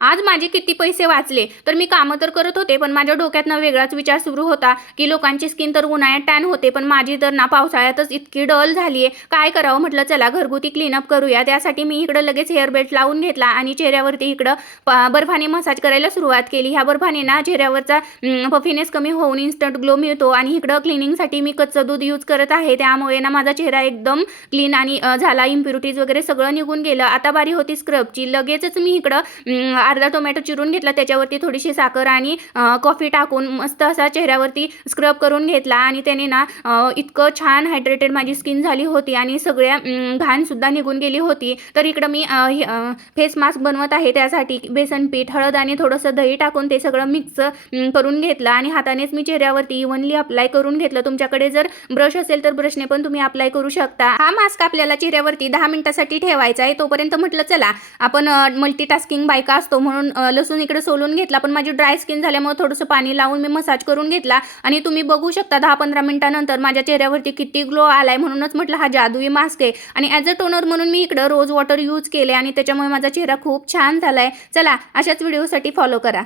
आज माझे किती पैसे वाचले. तर मी कामं तर करत होते, पण माझ्या डोक्यातनं वेगळाच विचार सुरू होता, की लोकांची स्किन तर उन्हाळ्यात टॅन होते, पण माझी तर ना पावसाळ्यातच इतकी डल झाली आहे. काय करावं म्हटलं चला घरगुती क्लीनअप करूया. त्यासाठी मी इकडं लगेच हेअर बेल्ट लावून घेतला आणि चेहऱ्यावरती इकडं बर्फाने मसाज करायला सुरुवात केली. ह्या बर्फाने ना चेहऱ्यावरचा पफीनेस कमी होऊन इन्स्टंट ग्लो मिळतो आणि इकडं क्लिनिंगसाठी मी कच्चं दूध यूज करत आहे. त्यामुळे ना माझा चेहरा एकदम क्लीन आणि झाला. इम्प्युरिटीज वगैरे सगळं निघून गेलं. आता बारी होती स्क्रबची. लगेचच मी इकडं अर्धा टोमॅटो चिरून घेतला, त्याच्यावरती थोडीशी साखर आणि कॉफी टाकून मस्त असा चेहऱ्यावरती स्क्रब करून घेतला आणि त्याने ना इतकं छान हायड्रेटेड माझी स्किन झाली होती आणि सगळ्या घाणसुद्धा निघून गेली होती. तर इकडं मी फेस मास्क बनवत आहे. त्यासाठी बेसन पीठ, हळद आणि थोडंसं दही टाकून ते सगळं मिक्स करून घेतलं आणि हातानेच मी चेहऱ्यावरती इव्हनली अप्लाय करून घेतलं. तुमच्याकडे जर ब्रश असेल तर ब्रशने पण तुम्ही अप्लाय करू शकता. हा मास्क आपल्याला चेहऱ्यावरती 10 मिनिटासाठी ठेवायचा आहे. तोपर्यंत म्हटलं चला आपण मल्टीटास्किंग बायका असतो म्हणून लसूण इकडे सोलून घेतला, पण माझी ड्राय स्किन झाल्यामुळे थोडंसं पाणी लावून मी मसाज करून घेतला आणि तुम्ही बघू शकता 10-15 मिनिटानंतर माझ्या चेहऱ्यावरती किती ग्लो आलाय. म्हणूनच म्हटलं हा जादुई मास्क आहे आणि ॲज अ टोनर म्हणून मी इकडं रोज वॉटर यूज केले आणि त्याच्यामुळे माझा चेहरा खूप छान झालाय. चला अशाच व्हिडिओसाठी फॉलो करा.